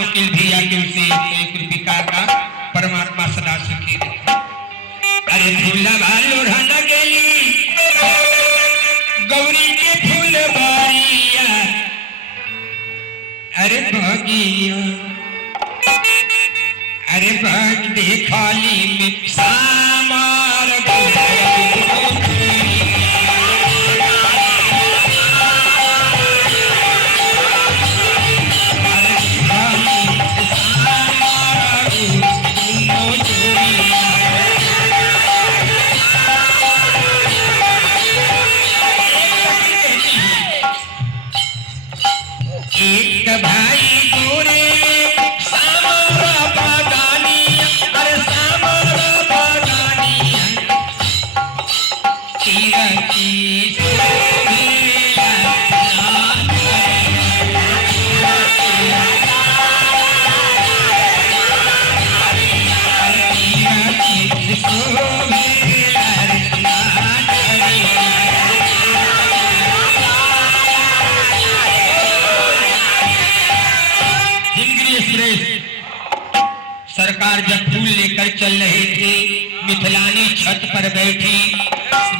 वकील भैया के उसे 1 रुपया का परमात्मा सदा सुखी रखे। अरे फूला भालो ढाना गेली गौरी के फूल बारिया, अरे बगिया अरे बग देखाली में सामार एक भाई गोरे सामारा बागानिया, अरे सामारा बागानिया तेरा की सरकार जब फूल लेकर चल रहे थे, मिथिलानी छत पर बैठी।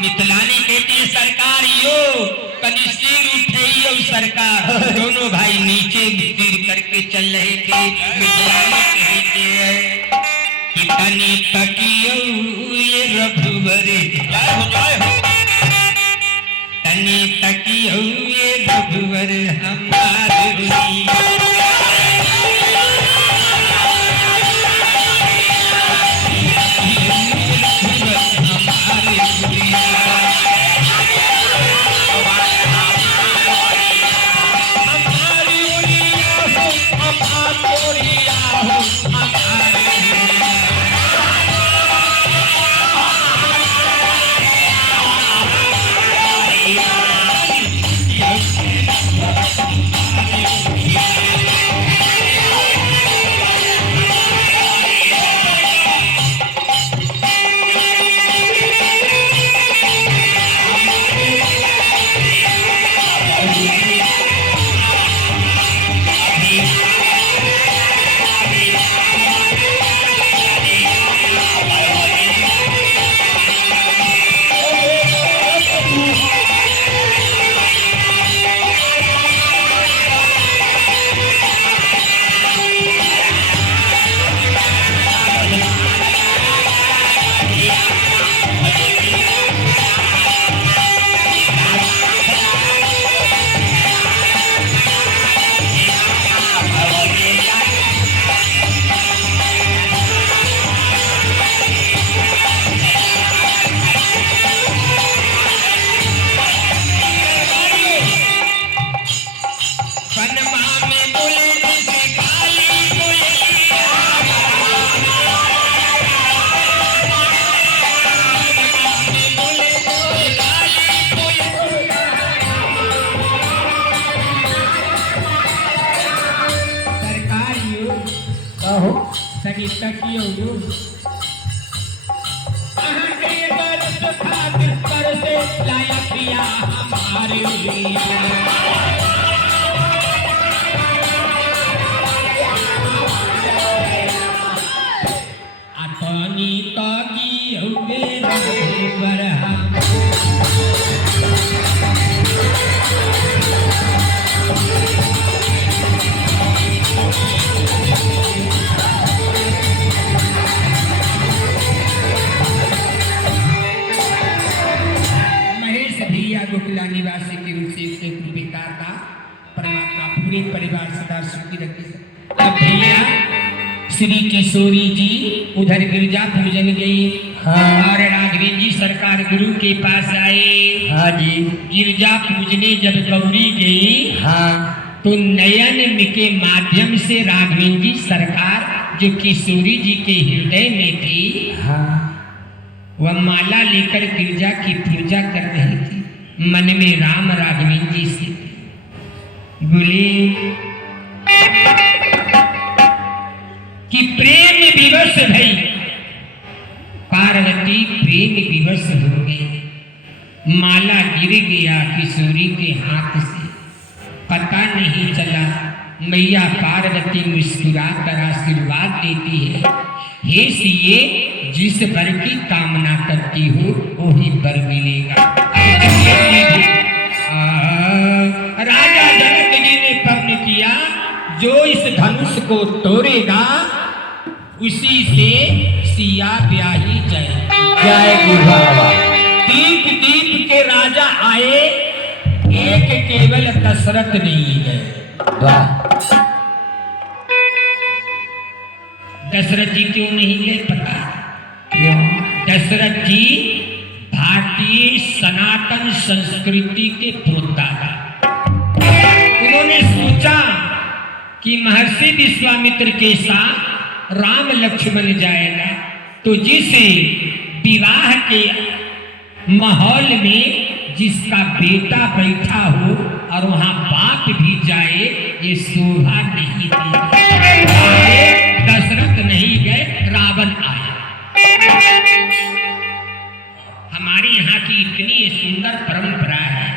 मिथिलानी कहती सरकार यो कभी सिर उठे सरकार। दोनों भाई नीचे गिर करके चल रहे थे। मिथिलानी कहती है कि तनी तकियो ये रघुवरे, तनी तकियो ये रघुवर हमारे निवासी के रूप से 1 रुपया का परमात्मा पूरे परिवार सदा सुखी रखे। अब भैया श्री किशोरी जी उधर गिरजा पूजन गई। हाँ। और राघवेंद्र जी सरकार गुरु के पास आए। हाँ जी। गिरजा पूजने जब गौरी गई। हाँ। तो नयन के माध्यम से राघवेंद्र जी सरकार जो किशोरी जी के हृदय में थी। हाँ। वह माला लेकर गिरजा की पूजा कर रही थी। मन में राम राघवेंद्र जी से बोले कि प्रेम विवश भई, पार्वती प्रेम विवश हो गई। माला गिर गया किशोरी के हाथ से, पता नहीं चला मैया पार्वती मुस्कुरा कर आशीर्वाद देती है, हे सीए, जिस वर की कामना करती हो वही वर मिलेगा। राजा जनक जी ने पर्ण किया, जो इस धनुष को तोड़ेगा उसी से सिया ब्याही जाए। जय की बाबा। दीप दीप के राजा आए, एक केवल दशरथ नहीं गए। वाह। दशरथ जी क्यों नहीं गए पता? दशरथ जी भारतीय सनातन संस्कृति के प्रोत्साहक। उन्होंने सोचा कि महर्षि विश्वामित्र के साथ राम लक्ष्मण जाएगा, तो जिस विवाह के माहौल में जिसका बेटा बैठा हो और वहां बाप भी जाए, ये शोभा नहीं दी। दशरथ नहीं गए, रावण आया। हमारी यहाँ की इतनी सुंदर परंपरा है,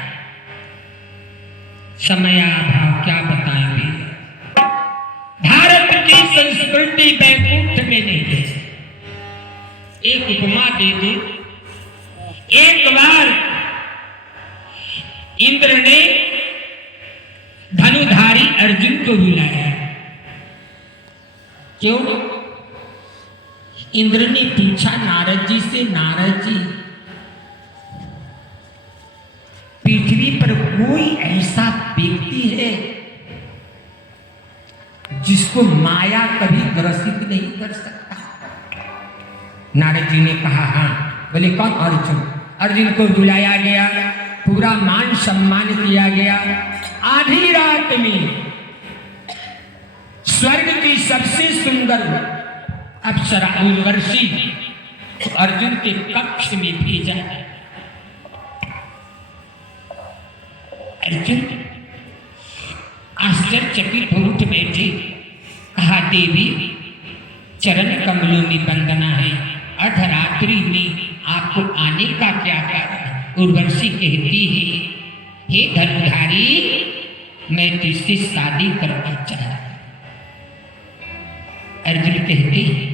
समयाभाव क्या बताएंगे। भारत की संस्कृति वैकुंठ में नहीं है। एक उपमा दे दे। एक बार इंद्र ने धनुधारी अर्जुन को बुलाया। क्यों? इंद्र ने पूछा नारद जी से, नारद जी, पृथ्वी पर कोई ऐसा व्यक्ति है जिसको माया कभी ग्रसित नहीं कर सकता? नारद जी ने कहा हाँ। बोले कौन? अर्जुन। अर्जुन को बुलाया गया, पूरा मान सम्मान किया गया। आधी रात में स्वर्ग की सबसे सुंदर अप्सरा उर्वशी अर्जुन के कक्ष में भेजा। अर्जुन आश्चर्यचकित हो उठ बैठे। कहा देवी, चरण कमलों में वंदना है, अर्धरात्रि में आपको आने का क्या कारण? उर्वशी कहती है, हे धनुधारी, मैं तुझसे शादी करना चाहता। अर्जुन कहते हैं,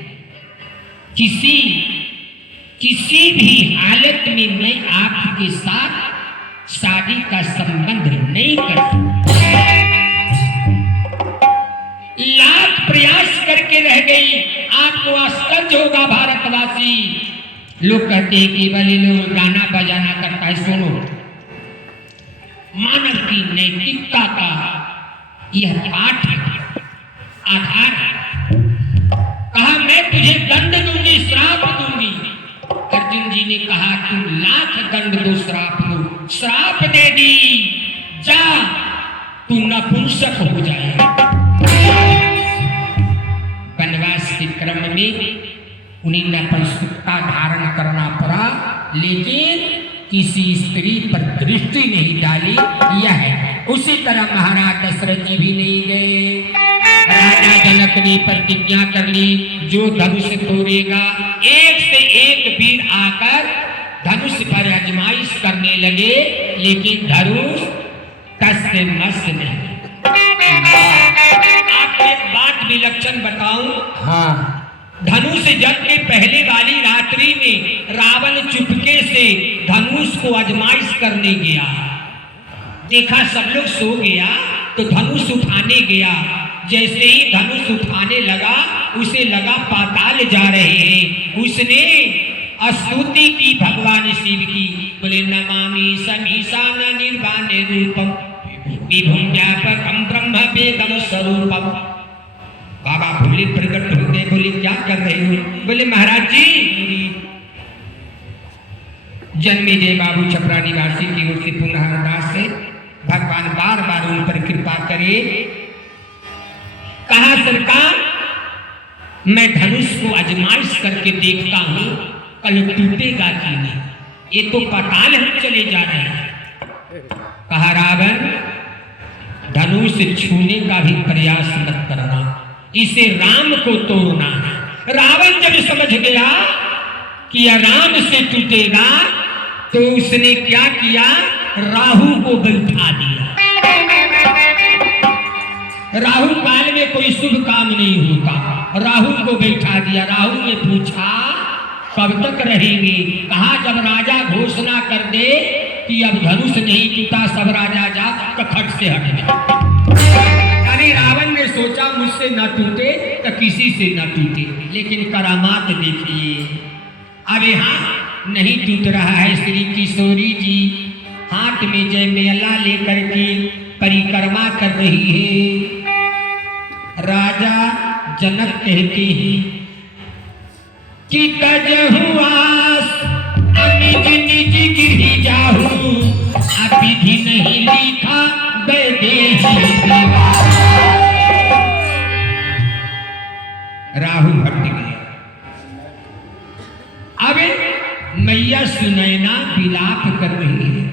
किसी भी हालत में मैं आपके साथ शादी का संबंध नहीं कर सकता। लाख प्रयास करके रह गई। आपको आश्चर्य होगा भारतवासी, लोग कहते हैं कि वाले लोग गाना बजाना करता है। सुनो, मानव की नैतिकता का यह पाठ आधार है। कहा मैं तुझे दंड दूंगी, श्राप दूंगी। अर्जुन जी ने कहा तुम लाख दंड दो, श्राप दो। श्राप दे दी, जा तू नपुंसक हो जाएगा। वनवास के क्रम में उन्हें नपुंसकता धारण करना पड़ा, लेकिन किसी स्त्री पर दृष्टि नहीं डाली। यह है उसी तरह महाराज दशरथ जी भी नहीं गए। राजा जनक ने प्रतिज्ञा कर ली, जो धनुष तोड़ेगा, एक से एक वीर आकर धनुष पर आजमाइश करने लगे, लेकिन धनुष टस से मस नहीं। आपको एक बात विलक्षण बताऊं। हाँ। धनुष जब के पहले वाली रात्रि में रावण चुपके से धनुष को आजमाइश करने गया। देखा सब लोग सो गया तो धनुष उठाने गया। जैसे ही धनुष उठाने लगा, उसे लगा पाताल जा रहे हैं। उसने स्तुति की भगवान शिव की। बोले नमामि समीशान निर्वाण रूपम विभुम व्यापकम ब्रह्म वेदम स्वरूपम। बाबा भोले प्रकट हो गए। बोले क्या कर रहे हो? बोले महाराज जी, जन्मेजय बाबू छपरा निवासी की ओर से पुनः अरदास है, भगवान बार बार उन पर कृपा करे। कहा सरकार, मैं धनुष को आजमाइश करके देखता हूं कल टूटेगा कि नहीं। ये तो पाताल हम चले जा रहे हैं। कहा रावण, धनुष छूने का भी प्रयास मत करना, इसे राम को तोड़ना है। रावण जब समझ गया कि यह राम से टूटेगा, तो उसने क्या किया? राहु को बैठा दिया। राहु काल में कोई शुभ काम नहीं होता। राहु को बैठा दिया। राहु ने पूछा कब तक रहेंगे? कहा जब राजा घोषणा कर दे कि अब धनुष नहीं टूटा, सब राजा जा, तो खट से हट गया। यानी रावण ने सोचा मुझसे न टूटे तो किसी से न टूटे, लेकिन करामात देखिए, अब यहाँ नहीं टूट रहा है। श्री किशोरी जी हाथ में जय मेला लेकर के परिक्रमा कर रही है। राजा जनक कहते हैं कि कजहुआस निज निज गिर जाहू, विधि नहीं लिखा वैदेही विवाह। राहु हट गया। अब मैया सुनैना विलाप कर रही है।